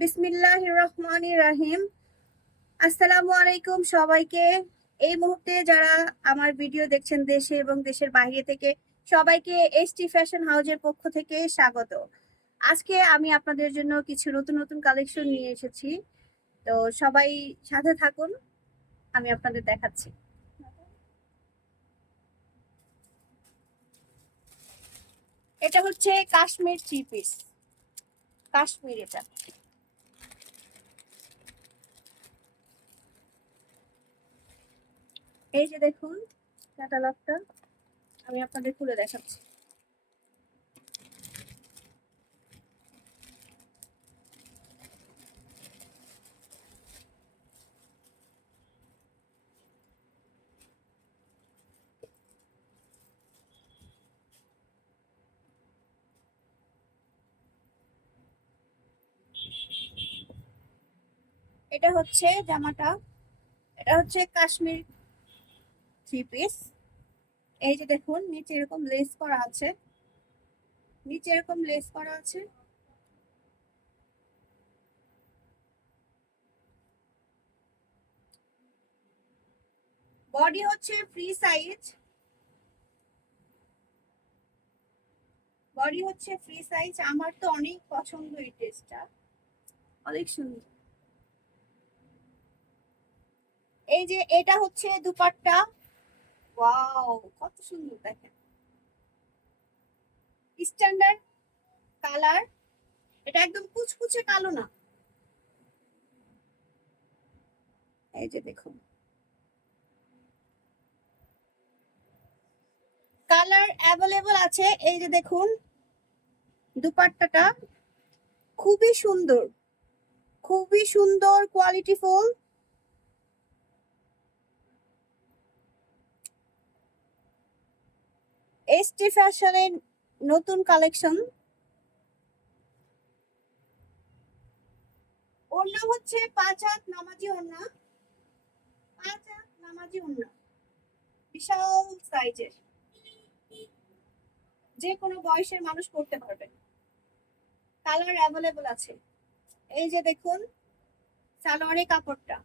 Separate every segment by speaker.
Speaker 1: বিসমিল্লাহ রহমান রাহিম। আসসালামু আলাইকুম সবাইকে। এই মুহূর্তে যারা আমার ভিডিও দেখছেন দেশে এবং দেশের বাইরে থেকে, সবাইকে এসটি ফ্যাশন হাউজের পক্ষ থেকে স্বাগত। আজকে আমি আপনাদের জন্য কিছু নতুন নতুন কালেকশন নিয়ে এসেছি। তো সবাই সাথে থাকুন, আমি আপনাদের দেখাচ্ছি। এটা হচ্ছে কাশ্মীর থ্রি পিস। কাশ্মীর এটা। এই যে দেখুন ক্যাটালগটা আমি আপনাদের খুলে দেখাচ্ছি। এটা হচ্ছে জামাটা এটা হচ্ছে কাশ্মীর থ্রি পিস এই যে দেখুন, নিচে এরকম লেস করা আছে। নিচে এরকম লেস করা আছে। বডি হচ্ছে ফ্রি সাইজ বডি হচ্ছে ফ্রি সাইজ আমার তো অনেক পছন্দ এই ড্রেসটা। অনেক সুন্দর। এই যে এটা হচ্ছে দুপাট্টা। ওয়াও কত সুন্দর, দেখেন। স্ট্যান্ডার্ড কালার এটা একদম কুচকুচে কালো না। এই যে দেখুন। কালার অ্যাভেলেবল আছে, এই যে দেখুন। দুপাট্টাটা খুবই সুন্দর খুবই সুন্দর কোয়ালিটি এসটি ফ্যাশনের নতুন কালেকশন ওড়না হচ্ছে পাঁচ হাত নামাজি ওড়না। পাঁচ হাত নামাজি ওড়না। বিশাল সাইজের যে কোনো বয়সের মানুষ করতে পারবে। কালার অ্যাভেলেবল আছে। এই যে দেখুন, সালোয়ারের কাপড়টা।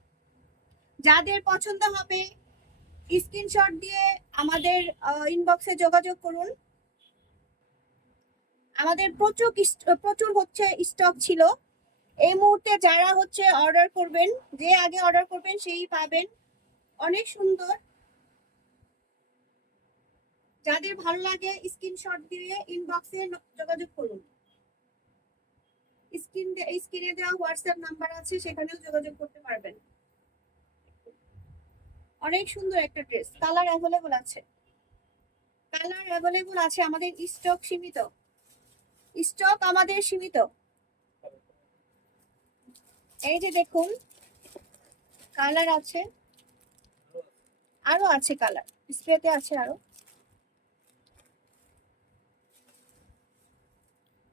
Speaker 1: যাদের পছন্দ হবে স্ক্রিনশট দিয়ে আমাদের ইনবক্সে যোগাযোগ করুন। আমাদের প্রচুর প্রচুর হচ্ছে স্টক ছিল। এই মুহূর্তে যারা হচ্ছে অর্ডার করবেন, যে আগে অর্ডার করবেন সেই পাবেন। অনেক সুন্দর। যাদের ভালো লাগে স্ক্রিনশট দিয়ে ইনবক্সে যোগাযোগ করুন। স্ক্রিন স্ক্রিনে দেওয়া হোয়াটসঅ্যাপ নাম্বার আছে, সেখানেও যোগাযোগ করতে পারবেন। অনেক সুন্দর একটা ড্রেস কালার অ্যাভেলেবল আছে। কালার অ্যাভেলেবল আছে আমাদের স্টক সীমিত। স্টক আমাদের সীমিত। এই যে দেখুন কালার আছে। আরও আছে কালার স্প্রেতে আছে আরও।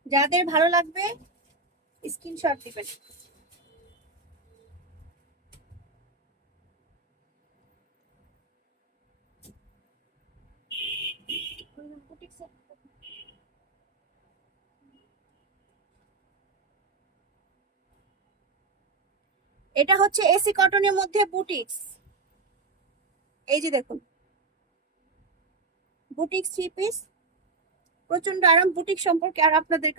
Speaker 1: যাদের ভালো লাগবে স্ক্রিনশট দিবেন। এটা হচ্ছে এসি কটনের মধ্যে বুটিক্স এই যে দেখুন। বুটিক্স থ্রি পিস প্রচণ্ড আরাম। বুটিক সম্পর্কে আর আপনাদের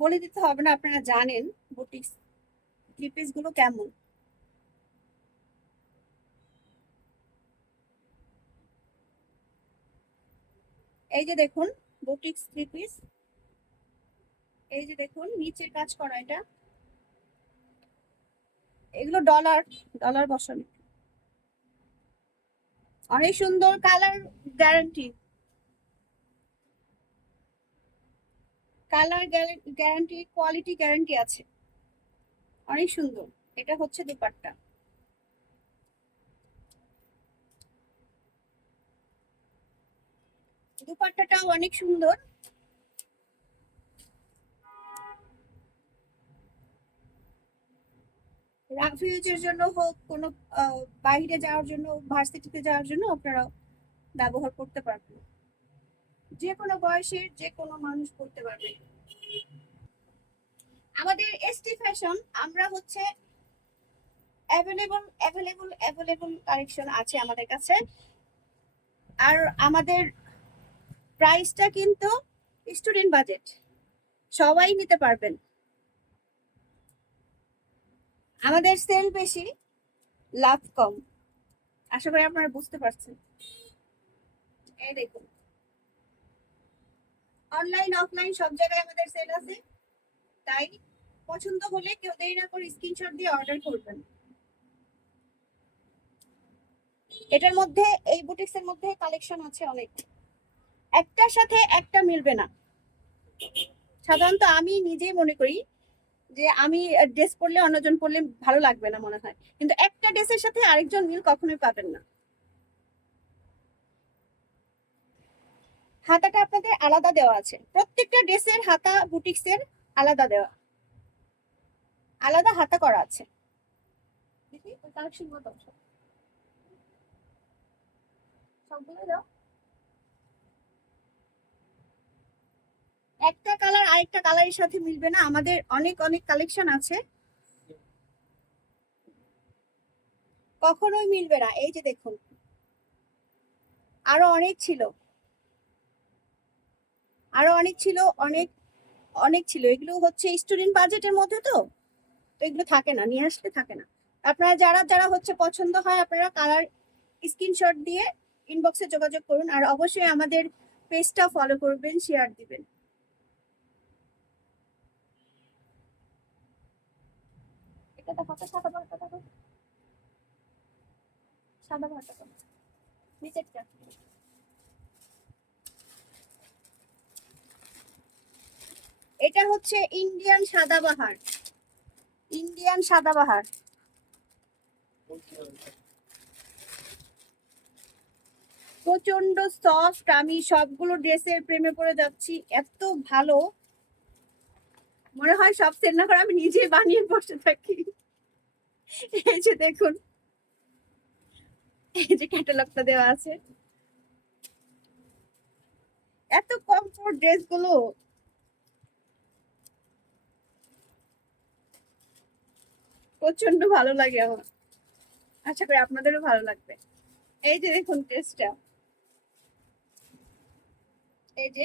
Speaker 1: বলে দিতে হবে না, আপনারা জানেন বুটিক্স থ্রি পিসগুলো কেমন। এই যে দেখুন বুটিক্স থ্রি পিস এই যে দেখুন, নিচে কাজ করা এটা। এগুলো ডলার ডলার বসানো। অনেক সুন্দর colour guarantee colour guarantee quality guarantee আছে। অনেক সুন্দর। এটা হচ্ছে দুপাট্টা। দুপাট্টাটাও অনেক সুন্দর। রাফিউজের জন্য হোক, কোনো বাইরে যাওয়ার জন্য, ভার্সিটিতে যাওয়ার জন্য আপনারা ব্যবহার করতে পারবেন। যে কোনো বয়সের যে কোনো মানুষ করতে পারবে। আমাদের এসটি ফ্যাশন আমরা হচ্ছে অ্যাভেলেবল অ্যাভেলেবল অ্যাভেলেবল কালেকশন আছে আমাদের কাছে। আর আমাদের প্রাইসটা কিন্তু স্টুডেন্ট বাজেট সবাই নিতে পারবেন। আমাদের সেল বেশি, লাভ কম। আশা করি আপনারা বুঝতে পারছেন। এই দেখুন। অনলাইন অফলাইন সব জায়গায় আমাদের সেল আছে। তাই পছন্দ হলে কেউ দেরি না করে স্ক্রিনশট দিয়ে অর্ডার করবেন। এটার মধ্যে, এই বুটিক্স এর মধ্যে কালেকশন আছে অনেক। একটার সাথে একটা মিলবে না। সাধারণত আমি নিজেই মনে করি যে আমি ড্রেস পরলে অন্যজন পরলে ভালো লাগবে না মনে হয়। কিন্তু একটা ড্রেসের সাথে আরেকজন মিল কখনোই পাবেন না। হাতাটা আপনাদের আলাদা দেওয়া আছে। প্রত্যেকটা ড্রেসের হাতা বুটিক্সের আলাদা দেওয়া। আলাদা হাতা করা আছে। কালেকশন সবগুলো দাও একটা আরেকটা কালারের সাথে মিলবে না, আমাদের অনেক অনেক কালেকশন আছে। কখনোই মিলবে না, এই যে দেখুন। আরও অনেক ছিল। আরও অনেক ছিল, অনেক অনেক ছিল। এগুলো হচ্ছে স্টুডেন্ট বাজেটের মধ্যে তো তো এগুলো থাকে না, নিয়ে আসলে থাকে না। আপনারা যারা যারা হচ্ছে পছন্দ হয়, আপনারা কালার স্ক্রিনশট দিয়ে ইনবক্সে যোগাযোগ করুন, আর অবশ্যই আমাদের পেজটা ফলো করবেন শেয়ার দিবেন। এটা দেখো তো সাদা ভর্তা দেখো সাদা নিচেরটা এটা হচ্ছে ইন্ডিয়ান সাদাবাহার ইন্ডিয়ান সাদাবাহার প্রচণ্ড সফট আমি সবগুলো ড্রেসের প্রেমে পড়ে যাচ্ছি। এত ভালো। মনে হয় সব সেল না করে আমি নিজে বানিয়ে বসে থাকি। এই যে দেখুন। এই যে ক্যাটালগটা দেওয়া আছে। এত কমফোর্ট ড্রেসগুলো প্রচণ্ড ভালো লাগে আমার। আশা করি আপনাদেরও ভালো লাগবে। এই যে দেখুন ড্রেসটা। এই যে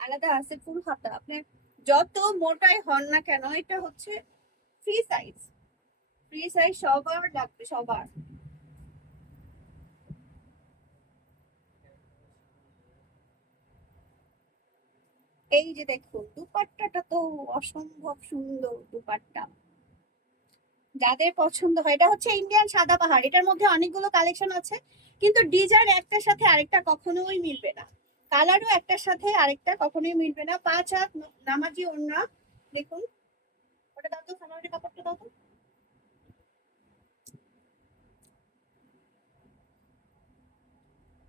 Speaker 1: আলাদা আছে ফুল হাতা। আপনি যত মোটাই হন না কেন, এটা হচ্ছে ফ্রি সাইজ ফ্রি সাইজ সবার লাগবে সবার? এই যে দুপাট্টাটা তো অসম্ভব সুন্দর দুপাট্টা। যাদের পছন্দ হয়, এটা হচ্ছে ইন্ডিয়ান সাদা পাহাড়, এটার মধ্যে অনেকগুলো কালেকশন আছে, কিন্তু ডিজাইন একটার সাথে আরেকটা কখনোই মিলবে না। কালারও একটার সাথে আরেকটা কখনোই মিলবে না। পাঁচ হাত নামাজি ওড়না, দেখুন। ওটা দাও তো কাপড়টা দাও তো।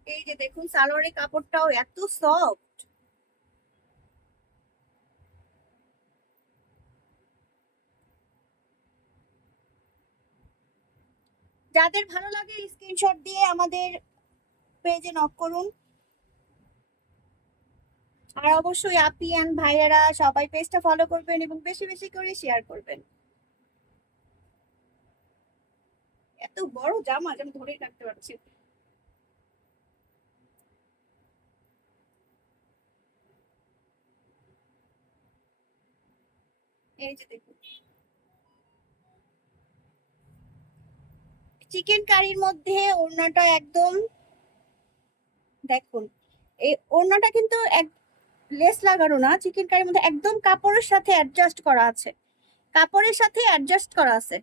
Speaker 1: এই যে দেখুন, সালোয়ারের কাপড়টাও এত সফট যাদের ভালো লাগে স্ক্রিনশট দিয়ে আমাদের পেজে নক করুন। আর অবশ্যই আপি অ্যান্ড ভাইয়েরা সবাই পেজটা ফলো করবেন এবং বেশি বেশি করে শেয়ার করবেন। এত বড় জামা যে আমি ধরেই রাখতে পারছি। যে দেখুন। চিকেন কারির মধ্যে ওড়নাটা একদম, দেখুন, এই ওড়নাটা কিন্তু এক লেস লাগানো না চিকেন কারির মধ্যে একদম কাপড়ের সাথে অ্যাডজাস্ট করা আছে। কাপড়ের সাথে অ্যাডজাস্ট করা আছে।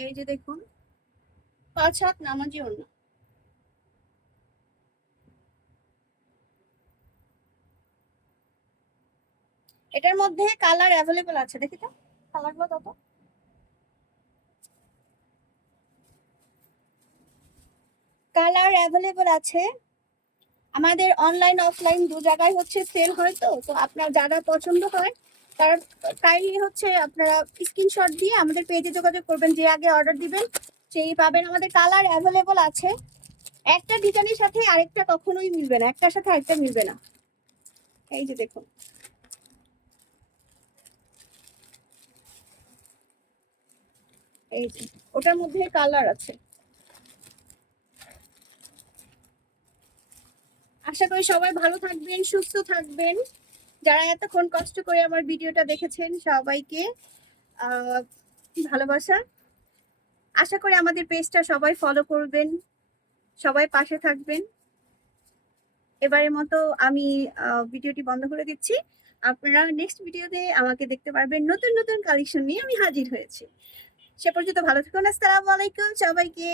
Speaker 1: এই যে দেখুন, পাঁচ হাত নামাজি ওড়না। এটার মধ্যে কালার অ্যাভেলেবল আছে, দেখি তো। কালারগুলো কত? কালার অ্যাভেলেবল আছে। আমাদের অনলাইন অফলাইন দু জায়গায় হচ্ছে সেল হয় তো তো আপনার যারা পছন্দ হয় তার কাইন্ডলি হচ্ছে আপনারা স্ক্রিনশট দিয়ে আমাদের পেজে যোগাযোগ করবেন, যে আগে অর্ডার দিবেন, সেই পাবেন। আমাদের কালার অ্যাভেলেবল আছে। একটা ডিজাইনের সাথে আরেকটা কখনোই মিলবে না। একটার সাথে আরেকটা মিলবে না। এই যে দেখুন। এই যে, ওটার মধ্যে কালার আছে। আশা করি সবাই ভালো থাকবেন, সুস্থ থাকবেন। যারা এতক্ষণ কষ্ট করে আমার ভিডিওটা দেখেছেন সবাইকে ভালোবাসা। আশা করি আমাদের পেজটা সবাই ফলো করবেন, সবাই পাশে থাকবেন। এবারের মতো আমি ভিডিওটি বন্ধ করে দিচ্ছি। আপনারা নেক্সট ভিডিওতে আমাকে দেখতে পারবেন নতুন নতুন কালেকশন নিয়ে আমি হাজির হয়েছি। সে পর্যন্ত ভালো থাকুন। আসসালামু আলাইকুম সবাইকে।